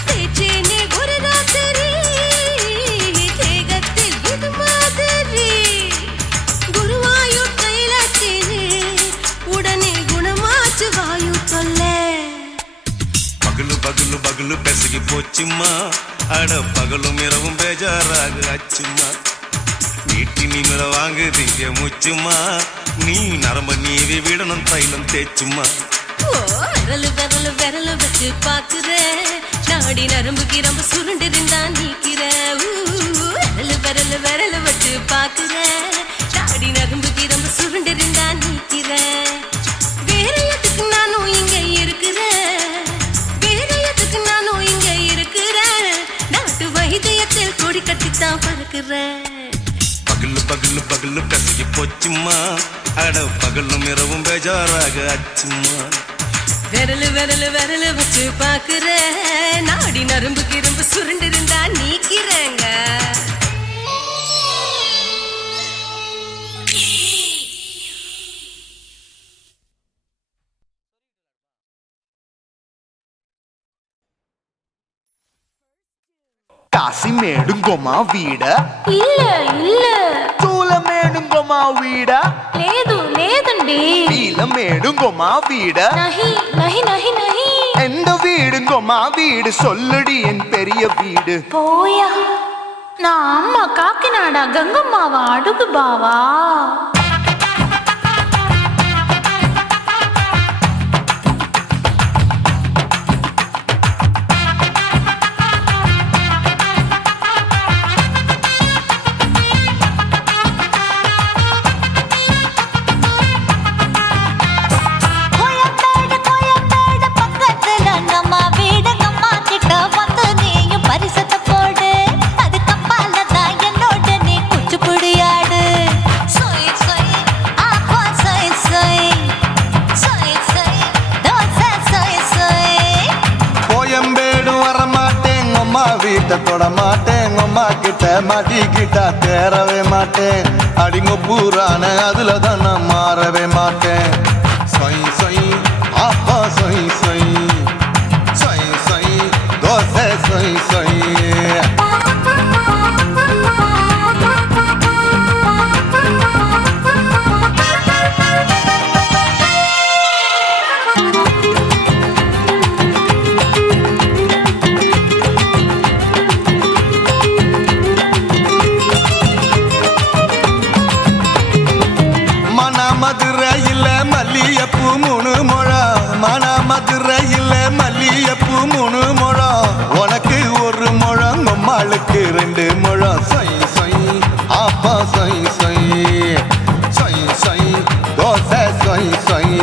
தேச்சேனே ஒரு ராத்திரி தேகத்தில் இது மாதிரி குருவாயூர் தைலத்திலே உடனே குணமாச்சு வாயு தொல்ல பகலு பகலு பகலு பெசகி போச்சுமா அட பகலும் இரவும் பேஜாராக ஆச்சுமா நீட்டி நிமிர வாங்குதிங்க முச்சுமா நீ நரம்ப நீவி விடணும் தைலம் தேச்சுமா விரலு விரலு விரலு வச்சு பாக்குறேன் நாடி நரம்பு கிரம்பு சுருண்டிருந்தா நீக்கிறேன் விரலு விரலு விரலு வச்சு பாக்குறேன் நாடி நரம்பு கிரம்பு சுருண்டிருந்தா நீக்கிறேன் வேற எதுக்கு நானும் இங்க இருக்கிறேன் வேற எதுக்கு நானும் இங்க இருக்கிறேன் நாட்டு வைத்தியத்தில் கொடி கட்டித்தான் பறக்கிறேன் பகலு பகலு பகலு பெசகி போச்சுமா அட பகலும் இரவும் பேஜாராக ஆச்சுமா விரலு விரலு விரலு வச்சு பாக்குறேன் நாடி நரம்பு கிரம்பு சுருண்டிருந்தா நீக்கிறேங்க కాశీమేడుంగోమా వీడ இல்ல இல்ல చూలమేడుంగోమా వీడ లేదు లేదండి నీలమేడుంగోమా వీడ నహి నహి నహి నహి எந்த வீடுங்கோமா வீடு சொல்லுடி என் பெரிய வீடு పోయా నా అమ్మ కాకినాడ గంగమ్మావా అడుగు బావా தொட மாட்டேன் அம்மா கிட்ட மாட்டிக்கிட்டா தேரவே மாட்டேன் அடிங்க பூரான அதுல தான் நான் மாறவே மாட்டேன் சொய் சொய் அப்பா சொய் சொய் சொய் சொய் தோசை சொய் சொய் மதுரையில் மல்லியப்பூ 3 முழம் மதுரையில் மல்லியப்பூ 3 முழம் உனக்கு 1 முழம் அம்மாளுக்கு 2 முழம் சொய் சொய் அப்பா சொய் சொய் சொய் சொய் தோசை சொய் சொய்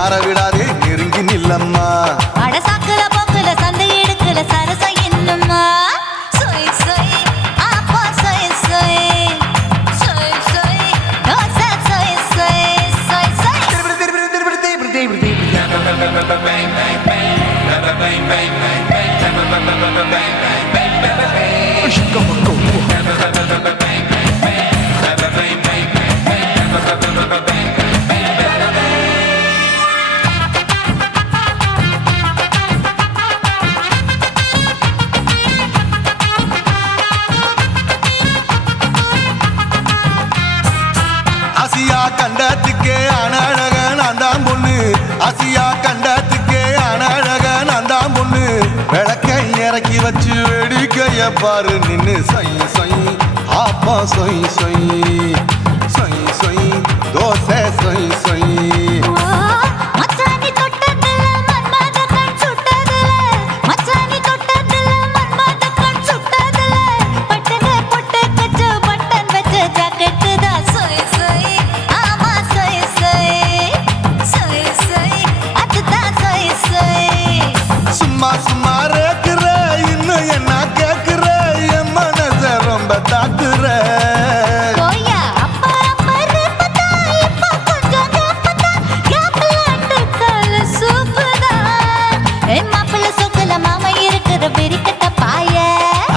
ஆரவிடாதே நெருங்கி நில்லம்மா அடசாக்குல போக்குல சந்தை எடுக்கல சரச என்னம்மா சொய் சொய் அப்பா சொய் சொய் சொய் சொய் தோசை சொய் சொய் சொய் சொய் ஆசியா கண்டத்துக்கே அனழக நான் தான் பொண்ணு ஆசியா கண்டத்துக்கே அனழக நான் தான் பொண்ணு விளக்கை இறக்கி வச்சு வேடிக்கைய பாரு நின்னு சொய் சொய் ஆப்பா சொய் சொய் சொய் சொய் தோசை சொய் சொய் மச்சானி தொட்டதுல மன்மத கண் சுட்டதுல மச்சானி தொட்டதுல மன்மத கண் சுட்டதுல பட்டங்க பொட்டு கச்சு பட்டன் வச்ச ஜாக்கெட் தான் சொய் சொய் ஆமா சொய் சொய் சொய் சொய் அதுதான் சொய் சொய் சும்மா சும்மா ரேக்குற இன்னும் என்ன கேக்குற என் மனச ரொம்ப தாக்குற கோயா அப்பா அப்பா ரப்பதா இப்ப கொஞ்சம் கேப்பதா கேப்பலாட்டு கால சூப்பதா ஏ மாப்பிள்ள சொக்கல மாமா இருக்கிற வெறிக்கட்ட பாய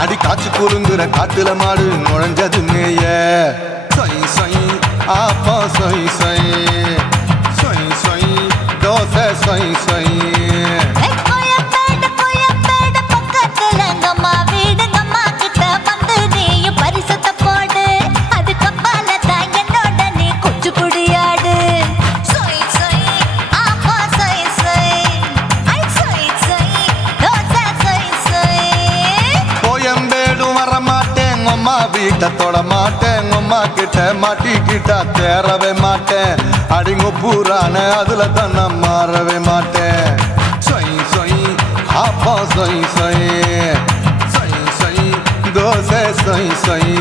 அடி காய்ச்சி குறுங்குற காட்டுல மாடு நுழைஞ்சது மேய சொய் சொய் ஆப்பா சொய் சொய் சொய் சொய் தோசை சொய் சொய் கோயம்பேடு பக்கத்துல எங்கம்மா வீடு அம்மா கிட்ட வந்து நீயும் பரிசத்தை போடு அது கப்பால தான் என்னோட நீ குச்சி புடியாடு சொய் சொய் ஆப்பா சொய் சொய் ஐ சொய் சொய் தோசை சொய் சொய் கோயம்பேடு வர மாட்டேன் அம்மா வீட்டை தொட மாட்டேன் அம்மா கிட்ட மாட்டிக்கிட்டா தேரவே மாட்டேன் அடிங்க பூரான அதுல தான் நான் மாறவே மாட்டேன் சொய் சொய் ஆப்பா சொய் சொய் சொய் சொய் தோசை சொய் சொய்